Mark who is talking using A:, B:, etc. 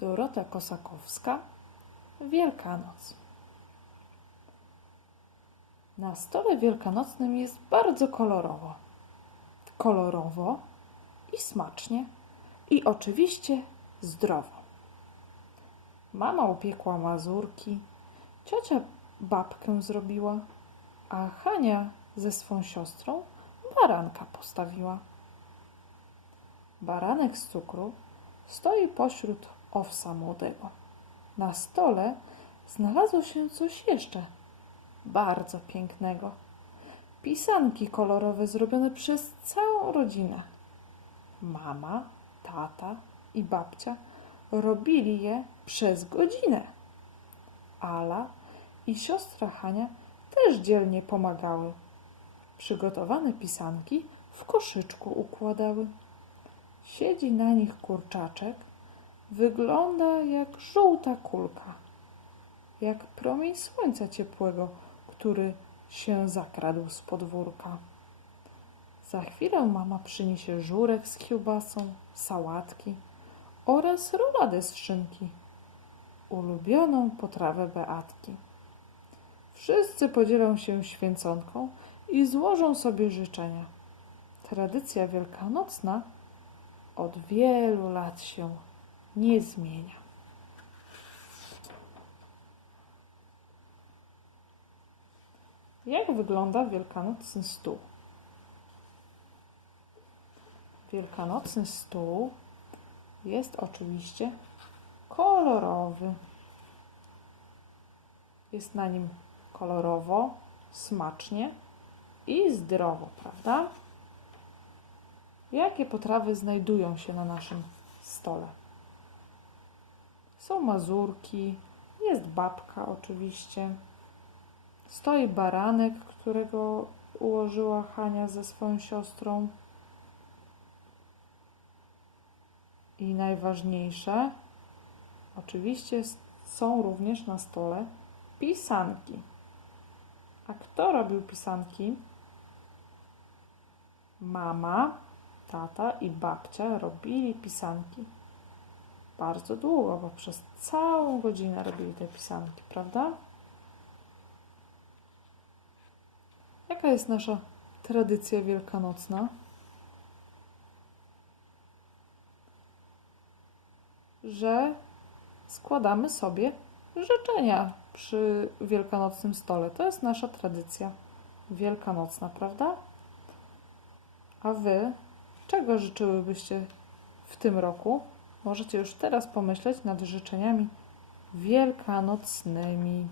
A: Dorota Kosakowska Wielkanoc Na stole wielkanocnym jest bardzo kolorowo. Kolorowo i smacznie i oczywiście zdrowo. Mama upiekła mazurki, ciocia babkę zrobiła, a Hania ze swą siostrą baranka postawiła. Baranek z cukru stoi pośród owsa młodego. Na stole znalazło się coś jeszcze bardzo pięknego. Pisanki kolorowe zrobione przez całą rodzinę. Mama, tata i babcia robili je przez godzinę. Ala i siostra Hania też dzielnie pomagały. Przygotowane pisanki w koszyczku układały. Siedzi na nich kurczaczek, wygląda jak żółta kulka, jak promień słońca ciepłego, który się zakradł z podwórka. Za chwilę mama przyniesie żurek z kiełbasą, sałatki oraz roladę z szynki, ulubioną potrawę Beatki. Wszyscy podzielą się święconką i złożą sobie życzenia. Tradycja wielkanocna od wielu lat się nie zmienia. Jak wygląda wielkanocny stół? Wielkanocny stół jest oczywiście kolorowy. Jest na nim kolorowo, smacznie i zdrowo, prawda? Jakie potrawy znajdują się na naszym stole? Są mazurki, jest babka oczywiście. Stoi baranek, którego ułożyła Hania ze swoją siostrą. I najważniejsze, oczywiście są również na stole pisanki. A kto robił pisanki? Mama, tata i babcia robili pisanki. Bardzo długo, bo przez całą godzinę robili te pisanki, prawda? Jaka jest nasza tradycja wielkanocna? Że składamy sobie życzenia przy wielkanocnym stole. To jest nasza tradycja wielkanocna, prawda? A wy czego życzyłybyście w tym roku? Możecie już teraz pomyśleć nad życzeniami wielkanocnymi.